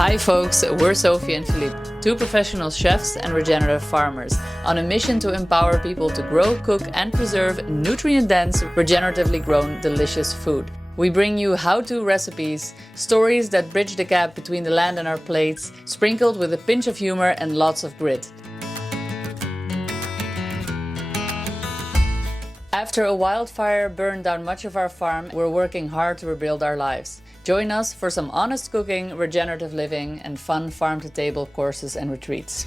Hi folks, we're Sophie and Philippe, two professional chefs and regenerative farmers, on a mission to empower people to grow, cook and preserve nutrient-dense, regeneratively grown, delicious food. We bring you how-to recipes, stories that bridge the gap between the land and our plates, sprinkled with a pinch of humor and lots of grit. After a wildfire burned down much of our farm, we're working hard to rebuild our lives. Join us for some honest cooking, regenerative living and fun farm-to-table courses and retreats.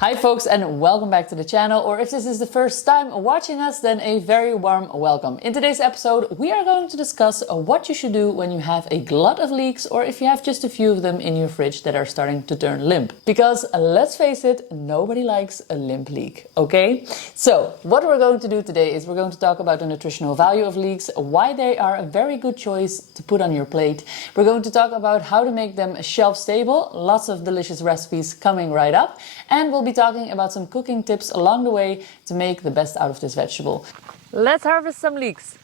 Hi folks and welcome back to the channel, or if this is the first time watching us, then a very warm welcome. In today's episode we are going to discuss what you should do when you have a glut of leeks or if you have just a few of them in your fridge that are starting to turn limp. Because let's face it, nobody likes a limp leek, okay? So what we're going to do today is we're going to talk about the nutritional value of leeks, why they are a very good choice to put on your plate. We're going to talk about how to make them shelf stable, lots of delicious recipes coming right up, and we'll be talking about some cooking tips along the way to make the best out of this vegetable. Let's harvest some leeks.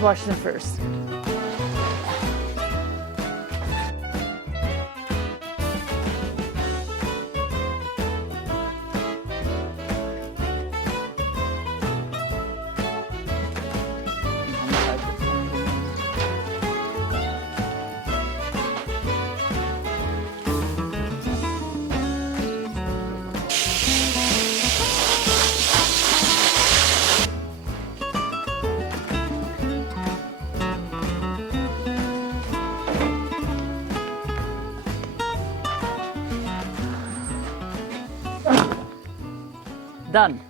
Wash them first. Done.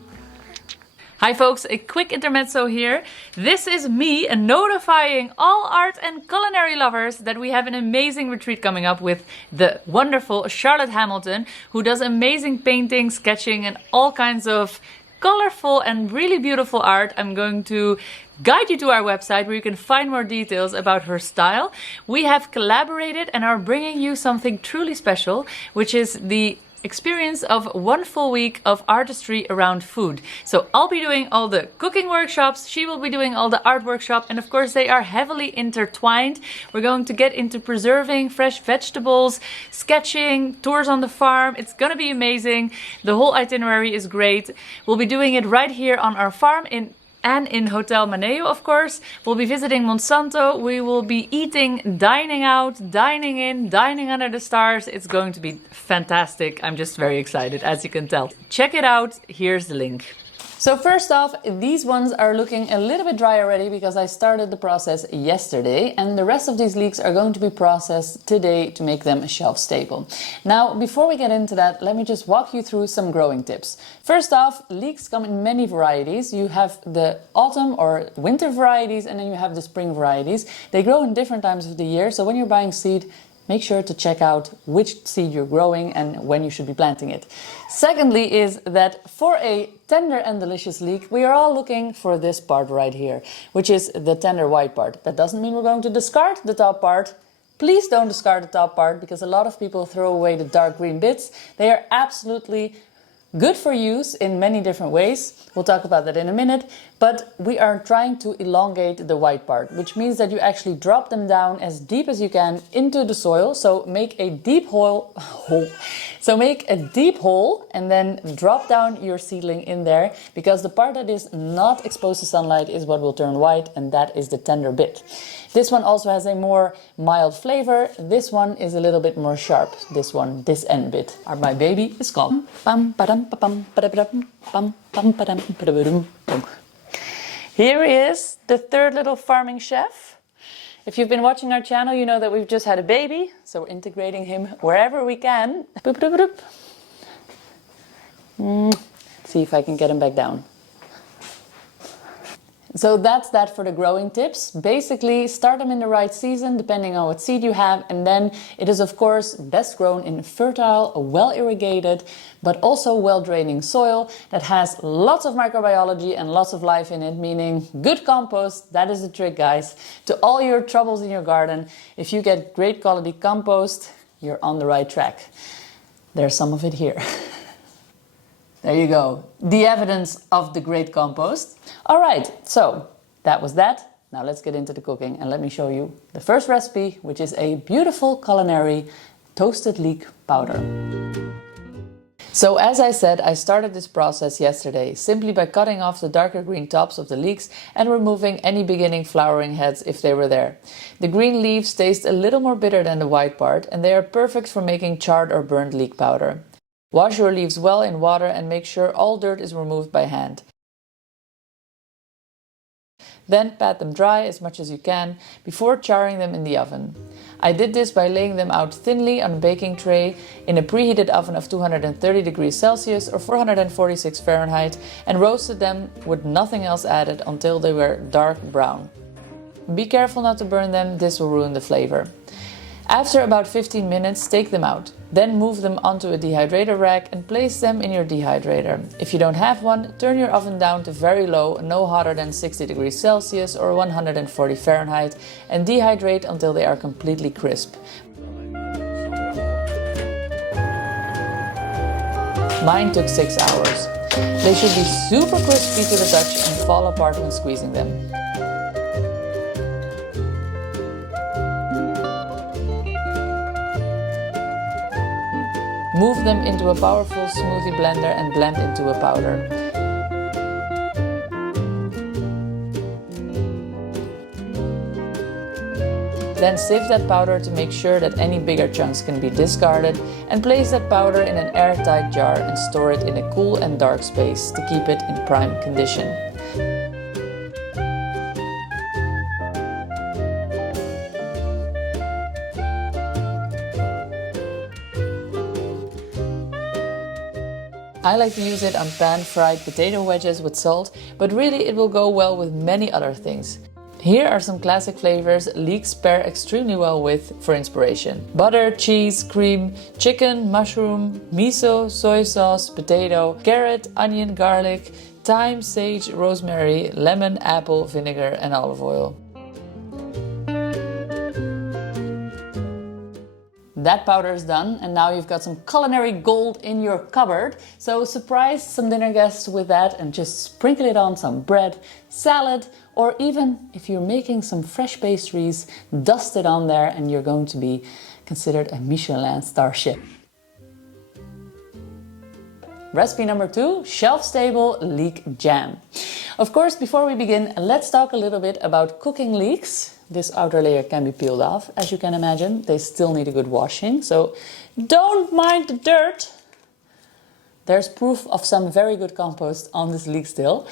Hi folks, a quick intermezzo here. This is me notifying all art and culinary lovers that we have an amazing retreat coming up with the wonderful Charlotte Hamilton, who does amazing painting, sketching and all kinds of colorful and really beautiful art. I'm going to guide you to our website where you can find more details about her style. We have collaborated and are bringing you something truly special, which is the experience of 1 full week of artistry around food. So I'll be doing all the cooking workshops, she will be doing all the art workshop, and of course they are heavily intertwined. We're going to get into preserving fresh vegetables, sketching, tours on the farm. It's gonna be amazing. The whole itinerary is great. We'll be doing it right here on our farm in Hotel Maneo, of course. We'll be visiting Monsanto. We will be eating, dining out, dining in, dining under the stars. It's going to be fantastic. I'm just very excited, as you can tell. Check it out. Here's the link. So first off, these ones are looking a little bit dry already because I started the process yesterday, and the rest of these leeks are going to be processed today to make them shelf stable. Now, before we get into that, let me just walk you through some growing tips. First off, leeks come in many varieties. You have the autumn or winter varieties, and then you have the spring varieties. They grow in different times of the year, so when you're buying seed, make sure to check out which seed you're growing and when you should be planting it. Secondly is that for a tender and delicious leek, we are all looking for this part right here, which is the tender white part. That doesn't mean we're going to discard the top part. Please don't discard the top part because a lot of people throw away the dark green bits. They are absolutely good for use in many different ways. We'll talk about that in a minute, but we are trying to elongate the white part, which means that you actually drop them down as deep as you can into the soil. So make a deep hole. So make a deep hole and then drop down your seedling in there, because the part that is not exposed to sunlight is what will turn white, and that is the tender bit. This one also has a more mild flavor. This one is a little bit more sharp. This one, this end bit. My baby is calm. Here is the third little farming chef. If you've been watching our channel, you know that we've just had a baby, so we're integrating him wherever we can. Boop, boop, boop. See if I can get him back down. So that's that for the growing tips. Basically, start them in the right season, depending on what seed you have. And then it is, of course, best grown in fertile, well-irrigated, but also well-draining soil that has lots of microbiology and lots of life in it, meaning good compost. That is the trick, guys. To all your troubles in your garden, if you get great quality compost, you're on the right track. There's some of it here. There you go, the evidence of the great compost. All right, so that was that. Now let's get into the cooking and let me show you the first recipe, which is a beautiful culinary toasted leek powder. So as I said, I started this process yesterday simply by cutting off the darker green tops of the leeks and removing any beginning flowering heads if they were there. The green leaves taste a little more bitter than the white part, and they are perfect for making charred or burnt leek powder. Wash your leaves well in water and make sure all dirt is removed by hand. Then pat them dry as much as you can before charring them in the oven. I did this by laying them out thinly on a baking tray in a preheated oven of 230 degrees Celsius or 446 Fahrenheit and roasted them with nothing else added until they were dark brown. Be careful not to burn them, this will ruin the flavor. After about 15 minutes, take them out. Then move them onto a dehydrator rack and place them in your dehydrator. If you don't have one, turn your oven down to very low, no hotter than 60 degrees Celsius or 140 Fahrenheit, and dehydrate until they are completely crisp. Mine took 6 hours. They should be super crispy to the touch and fall apart when squeezing them. Move them into a powerful smoothie blender and blend into a powder. Then sieve that powder to make sure that any bigger chunks can be discarded, and place that powder in an airtight jar and store it in a cool and dark space to keep it in prime condition. I like to use it on pan-fried potato wedges with salt, but really it will go well with many other things. Here are some classic flavors leeks pair extremely well with for inspiration. Butter, cheese, cream, chicken, mushroom, miso, soy sauce, potato, carrot, onion, garlic, thyme, sage, rosemary, lemon, apple, vinegar and olive oil. That powder is done, and now you've got some culinary gold in your cupboard. So surprise some dinner guests with that and just sprinkle it on some bread, salad, or even if you're making some fresh pastries, dust it on there and you're going to be considered a Michelin star chef. Recipe number 2, shelf-stable leek jam. Of course, before we begin, let's talk a little bit about cooking leeks. This outer layer can be peeled off, as you can imagine. They still need a good washing, so don't mind the dirt. There's proof of some very good compost on this leek still.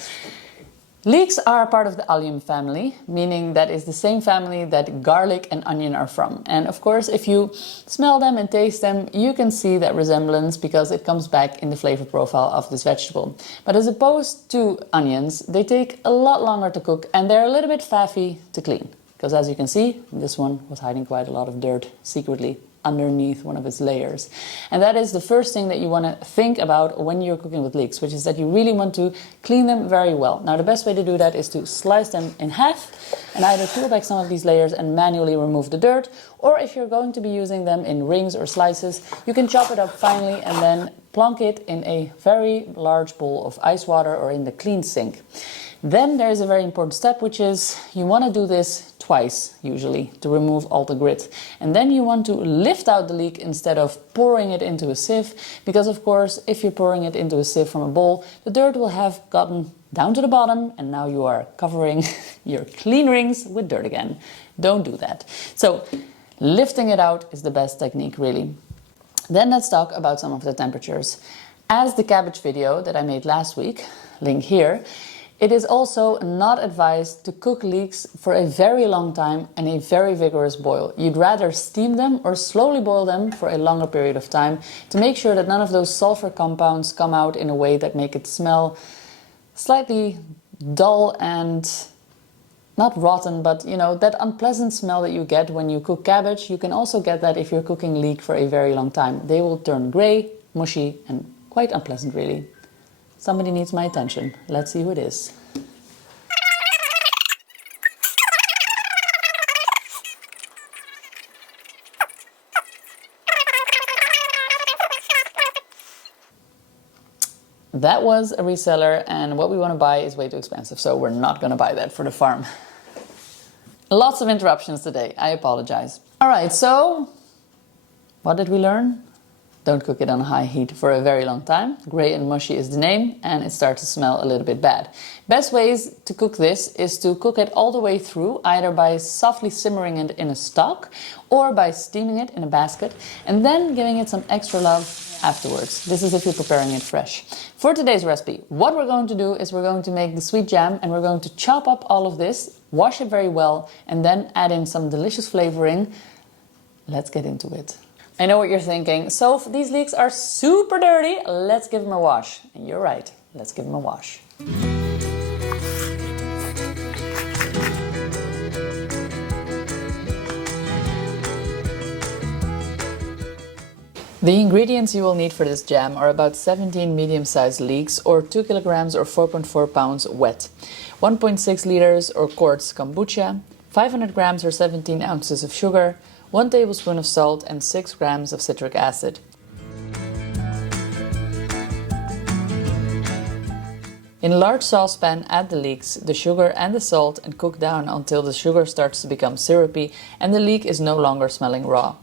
Leeks are part of the allium family, meaning that is the same family that garlic and onion are from. And of course, if you smell them and taste them, you can see that resemblance because it comes back in the flavor profile of this vegetable. But as opposed to onions, they take a lot longer to cook and they're a little bit faffy to clean. Because as you can see, this one was hiding quite a lot of dirt secretly underneath one of its layers. And that is the first thing that you want to think about when you're cooking with leeks, which is that you really want to clean them very well. Now the best way to do that is to slice them in half and either peel back some of these layers and manually remove the dirt, or if you're going to be using them in rings or slices, you can chop it up finely and then plonk it in a very large bowl of ice water or in the clean sink. Then there's a very important step, which is you want to do this twice usually to remove all the grit, and then you want to lift out the leek instead of pouring it into a sieve, because of course if you're pouring it into a sieve from a bowl, the dirt will have gotten down to the bottom and now you are covering your clean rings with dirt again. Don't do that. So lifting it out is the best technique really. Then let's talk about some of the temperatures. As the cabbage video that I made last week, link here, It is also not advised to cook leeks for a very long time and a very vigorous boil. You'd rather steam them or slowly boil them for a longer period of time to make sure that none of those sulfur compounds come out in a way that make it smell slightly dull and not rotten, but you know, that unpleasant smell that you get when you cook cabbage. You can also get that if you're cooking leek for a very long time. They will turn grey, mushy and quite unpleasant really. Somebody needs my attention. Let's see who it is. That was a reseller, and what we want to buy is way too expensive, so we're not going to buy that for the farm. Lots of interruptions today, I apologize. Alright, so what did we learn? Don't cook it on high heat for a very long time. Grey and mushy is the name, and it starts to smell a little bit bad. Best ways to cook this is to cook it all the way through, either by softly simmering it in a stock or by steaming it in a basket and then giving it some extra love afterwards. This is if you're preparing it fresh. For today's recipe, what we're going to do is we're going to make the sweet jam, and we're going to chop up all of this, wash it very well, and then add in some delicious flavoring. Let's get into it. I know what you're thinking. So these leeks are super dirty. Let's give them a wash. And you're right. Let's give them a wash. The ingredients you will need for this jam are about 17 medium-sized leeks, or 2 kilograms or 4.4 pounds wet, 1.6 liters or quarts kombucha, 500 grams or 17 ounces of sugar, 1 tablespoon of salt and 6 grams of citric acid. In a large saucepan, add the leeks, the sugar and the salt and cook down until the sugar starts to become syrupy and the leek is no longer smelling raw.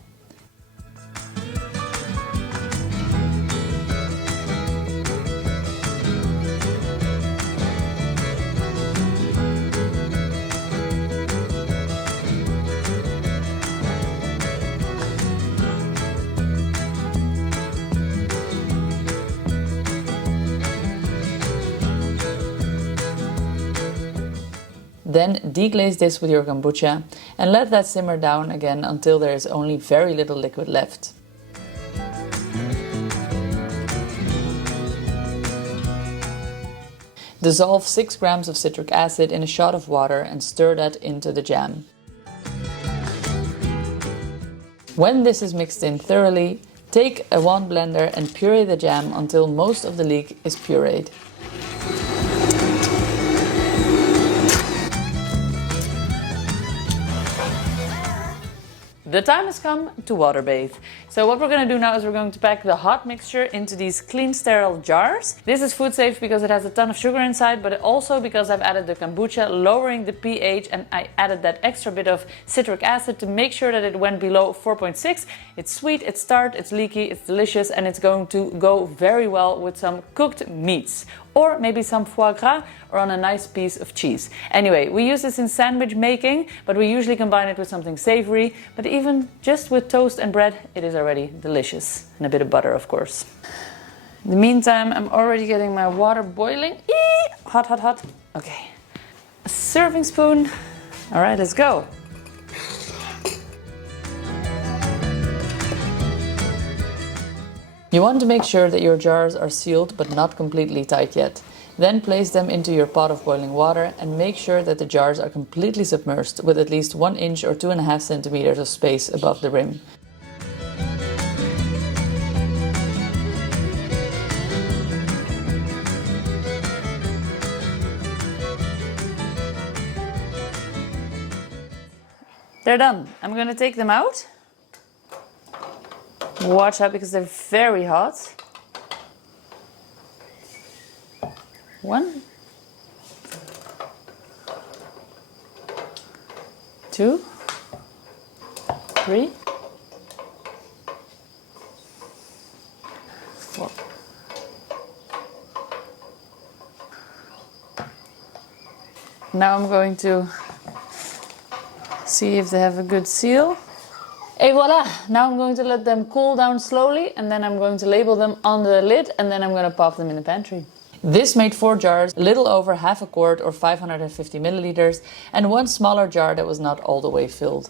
Then deglaze this with your kombucha and let that simmer down again until there is only very little liquid left. Dissolve 6 grams of citric acid in a shot of water and stir that into the jam. When this is mixed in thoroughly, take a wand blender and puree the jam until most of the leek is pureed. The time has come to water bathe. So what we're going to do now is we're going to pack the hot mixture into these clean sterile jars. This is food safe because it has a ton of sugar inside, but also because I've added the kombucha, lowering the pH, and I added that extra bit of citric acid to make sure that it went below 4.6. It's sweet, it's tart, it's leaky, it's delicious, and it's going to go very well with some cooked meats. Or maybe some foie gras, or on a nice piece of cheese. Anyway, we use this in sandwich making, but we usually combine it with something savory. But even just with toast and bread, it is already delicious. And a bit of butter, of course. In the meantime, I'm already getting my water boiling. Eee! Hot, hot, hot. Okay. A serving spoon. All right, let's go. You want to make sure that your jars are sealed but not completely tight yet. Then place them into your pot of boiling water and make sure that the jars are completely submerged with at least 1 inch or 2.5 centimeters of space above the rim. They're done. I'm going to take them out. Watch out because they're very hot. 1, 2, 3, 4. Now I'm going to see if they have a good seal. Et voila! Now I'm going to let them cool down slowly and then I'm going to label them on the lid and then I'm going to pop them in the pantry. This made 4 jars, a little over half a quart or 550 milliliters, and one smaller jar that was not all the way filled.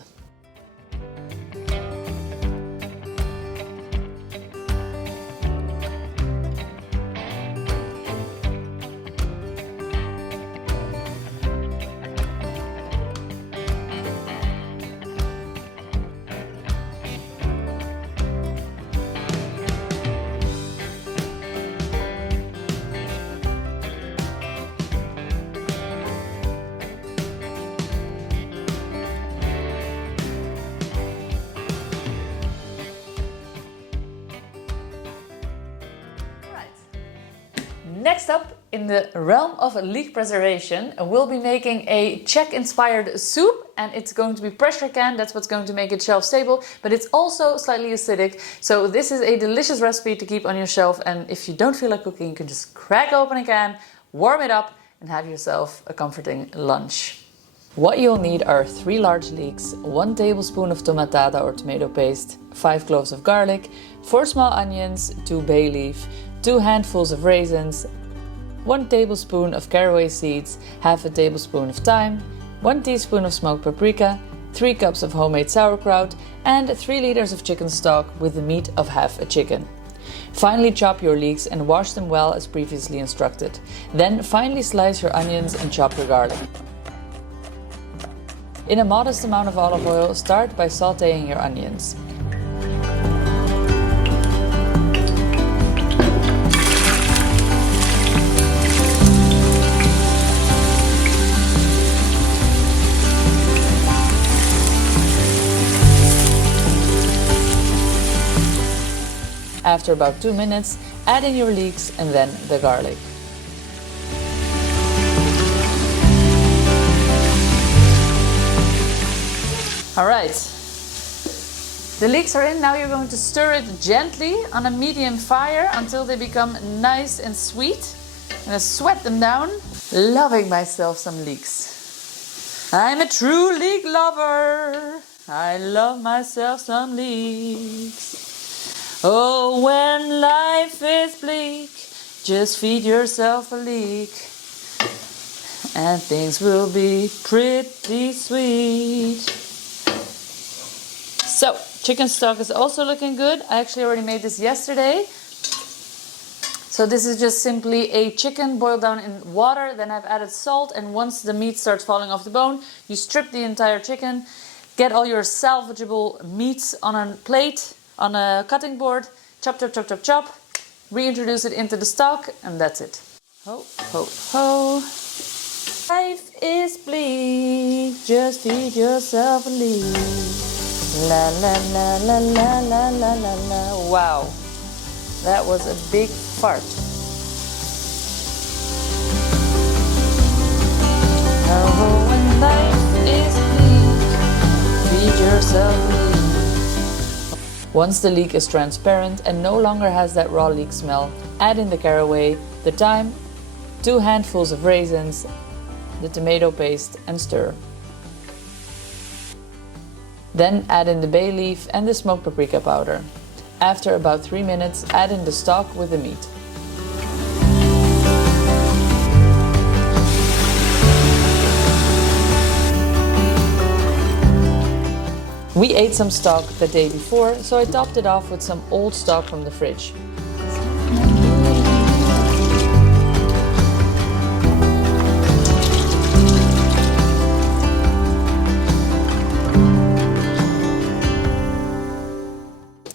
Next up, in the realm of leek preservation, we'll be making a Czech-inspired soup, and it's going to be pressure canned. That's what's going to make it shelf stable, but it's also slightly acidic. So this is a delicious recipe to keep on your shelf, and if you don't feel like cooking, you can just crack open a can, warm it up, and have yourself a comforting lunch. What you'll need are 3 large leeks, 1 tablespoon of tomatada or tomato paste, 5 cloves of garlic, 4 small onions, 2 bay leaf, 2 handfuls of raisins, 1 tablespoon of caraway seeds, half a tablespoon of thyme, 1 teaspoon of smoked paprika, 3 cups of homemade sauerkraut, and 3 liters of chicken stock with the meat of half a chicken. Finely chop your leeks and wash them well as previously instructed. Then finely slice your onions and chop your garlic. In a modest amount of olive oil, start by sautéing your onions. After about 2 minutes, add in your leeks and then the garlic. Alright, the leeks are in. Now you're going to stir it gently on a medium fire until they become nice and sweet. I'm going to sweat them down. Loving myself some leeks. I'm a true leek lover. I love myself some leeks. Oh, when life is bleak, just feed yourself a leek, and things will be pretty sweet. So, chicken stock is also looking good. I actually already made this yesterday. So this is just simply a chicken boiled down in water, then I've added salt, and once the meat starts falling off the bone, you strip the entire chicken, get all your salvageable meats on a plate, on a cutting board, chop, chop, chop, chop, chop, reintroduce it into the stock, and that's it. Ho, ho, ho. Life is bleak, just feed yourself a leek. La la la la la la la la la. Wow, that was a big fart. Oh, when life is bleak, feed yourself a leek. Once the leek is transparent and no longer has that raw leek smell, add in the caraway, the thyme, 2 handfuls of raisins, the tomato paste, and stir. Then add in the bay leaf and the smoked paprika powder. After about 3 minutes, add in the stock with the meat. We ate some stock the day before, so I topped it off with some old stock from the fridge.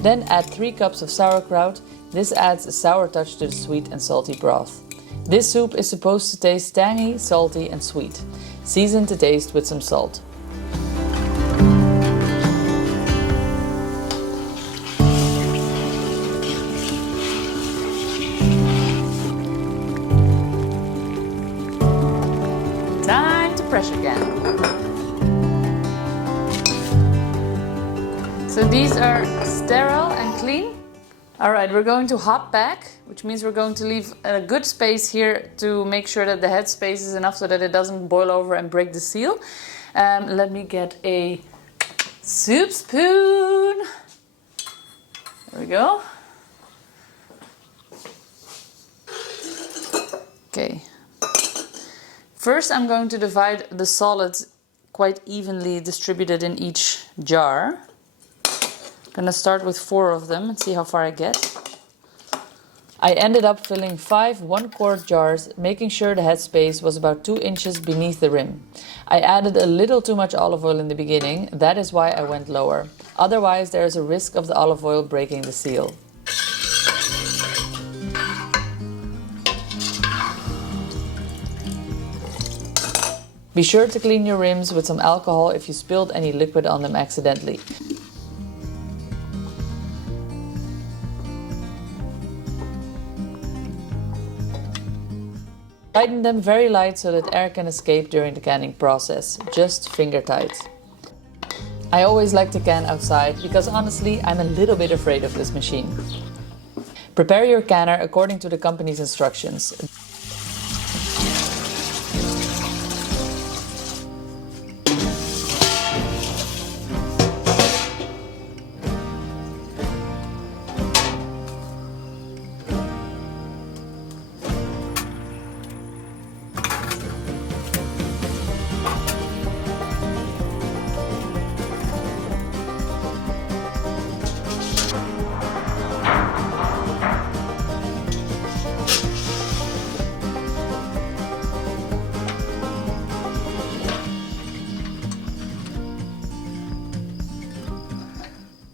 Then add 3 cups of sauerkraut. This adds a sour touch to the sweet and salty broth. This soup is supposed to taste tangy, salty and sweet. Season to taste with some salt. Time to pressure can. So these are sterile and clean. All right, we're going to hot back, which means we're going to leave a good space here to make sure that the head space is enough so that it doesn't boil over and break the seal. Let me get a soup spoon. There we go. Okay. First, I'm going to divide the solids quite evenly distributed in each jar. I'm gonna start with 4 of them and see how far I get. I ended up filling 5 1-quart jars, making sure the headspace was about 2 inches beneath the rim. I added a little too much olive oil in the beginning, that is why I went lower. Otherwise, there is a risk of the olive oil breaking the seal. Be sure to clean your rims with some alcohol if you spilled any liquid on them accidentally. Tighten them very light so that air can escape during the canning process, just finger tight. I always like to can outside because honestly I'm a little bit afraid of this machine. Prepare your canner according to the company's instructions.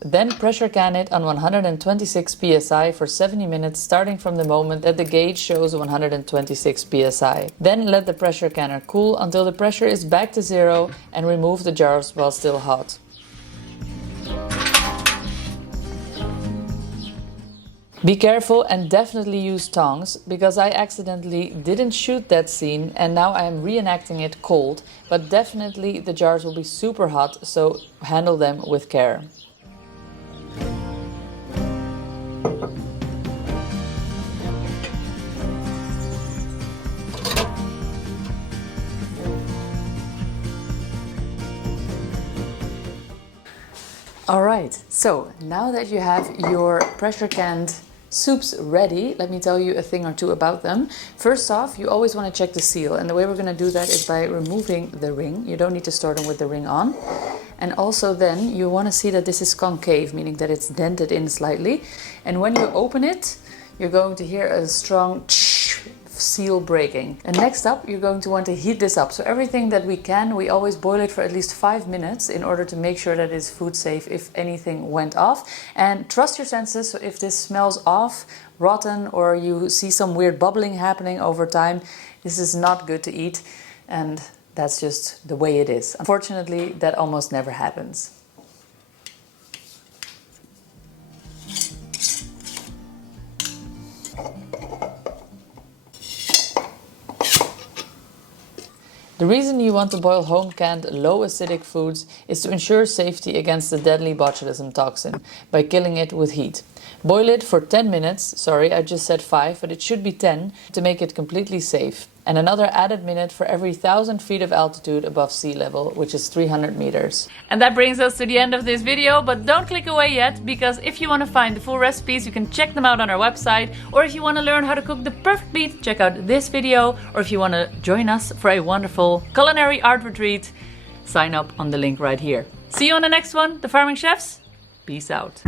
Then pressure can it on 126 psi for 70 minutes, starting from the moment that the gauge shows 126 psi. Then let the pressure canner cool until the pressure is back to 0 and remove the jars while still hot. Be careful and definitely use tongs, because I accidentally didn't shoot that scene and now I am reenacting it cold, but definitely the jars will be super hot, so handle them with care. Alright, so now that you have your pressure canned soups ready, let me tell you a thing or two about them. First off, you always want to check the seal, and the way we're going to do that is by removing the ring. You don't need to store them with the ring on. And also then you want to see that this is concave, meaning that it's dented in slightly. And when you open it, you're going to hear a strong seal breaking. And next up, you're going to want to heat this up. So everything that we always boil it for at least 5 minutes in order to make sure that it's food safe if anything went off. And trust your senses, so if this smells off, rotten, or you see some weird bubbling happening over time, this is not good to eat, and that's just the way it is. Unfortunately, that almost never happens. The reason you want to boil home-canned, low-acidic foods is to ensure safety against the deadly botulism toxin by killing it with heat. Boil it for 10 minutes, sorry, I just said 5, but it should be 10 to make it completely safe. And another added minute for every 1,000 feet of altitude above sea level, which is 300 meters. And that brings us to the end of this video, but don't click away yet, because if you want to find the full recipes, you can check them out on our website. Or if you want to learn how to cook the perfect meat, check out this video. Or if you want to join us for a wonderful culinary art retreat, sign up on the link right here. See you on the next one, The Farming Chefs. Peace out.